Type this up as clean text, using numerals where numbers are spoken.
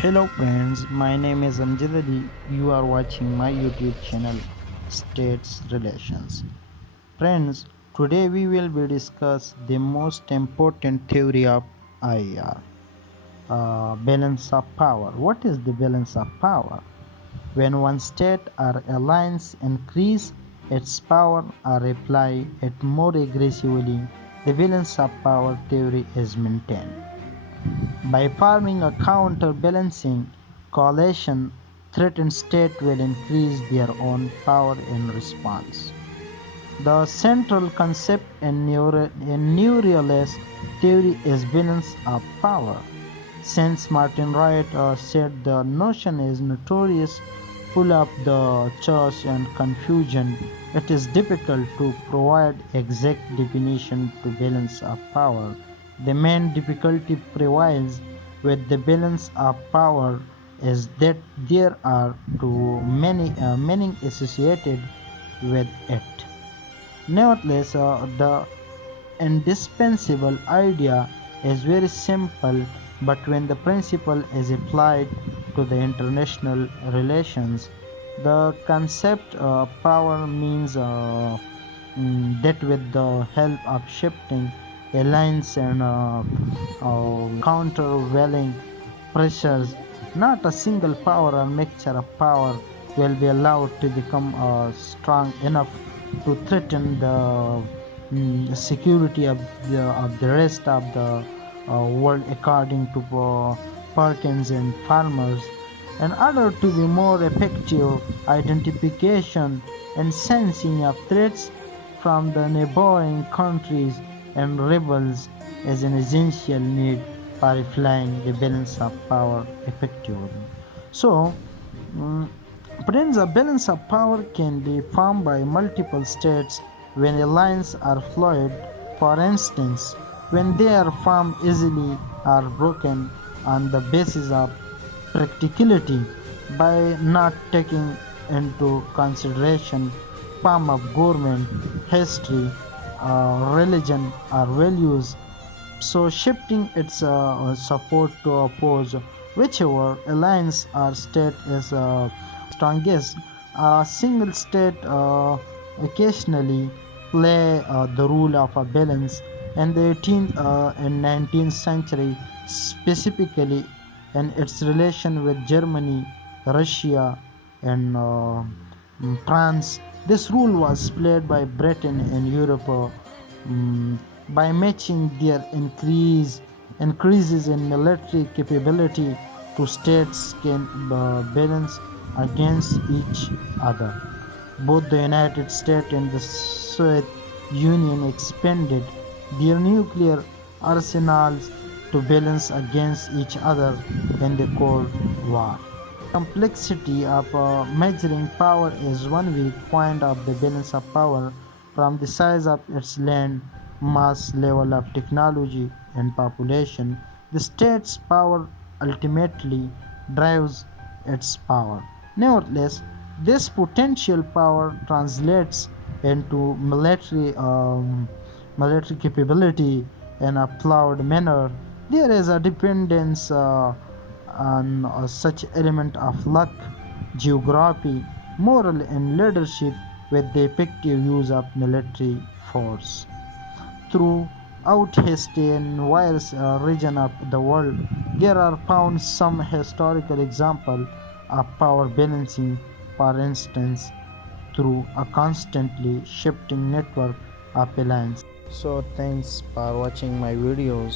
Hello friends, my name is Amjad Ali. You are watching my YouTube channel States Relations. Friends, today we will be discuss the most important theory of IR, balance of power. What is the balance of power? When one state or alliance increase its power or apply it more aggressively, the balance of power theory is maintained. By forming a counterbalancing coalition, threatened states will increase their own power in response. The central concept in new realist theory is balance of power. Since Martin Wright said the notion is notorious, full of the chaos and confusion, it is difficult to provide exact definition to balance of power. The main difficulty prevails with the balance of power is that there are too many meaning associated with it. Nevertheless, the indispensable idea is very simple, but when the principle is applied to the international relations, the concept power means that with the help of shifting alliance and countervailing pressures, not a single power or mixture of power will be allowed to become strong enough to threaten the security of the rest of the world, according to Perkins and Farmers. In order to be more effective, identification and sensing of threats from the neighboring countries and rebels is an essential need for applying the balance of power effectively. So, mm, Friends, a balance of power can be formed by multiple states when alliances are fluid. For instance, when they are formed easily or broken on the basis of practicality by not taking into consideration form of government, history, religion, or values, so shifting its support to oppose whichever alliance or state is strongest. A single state occasionally play the role of a balance in the 18th and 19th century, specifically in its relation with Germany, Russia, and France. This role was played by Britain and Europe by matching their increases in military capability to states can balance against each other. Both the United States and the Soviet Union expanded their nuclear arsenals to balance against each other in the Cold War. Complexity of measuring power is one weak point of the balance of power, from the size of its land, mass, level of technology, and population. The state's power ultimately drives its power. Nevertheless, this potential power translates into military capability in a plowed manner. There is a dependence on such element of luck, geography, moral, and leadership with the effective use of military force. Throughout history and various regions of the world, there are found some historical examples of power balancing, for instance, through a constantly shifting network of alliance. So thanks for watching my videos.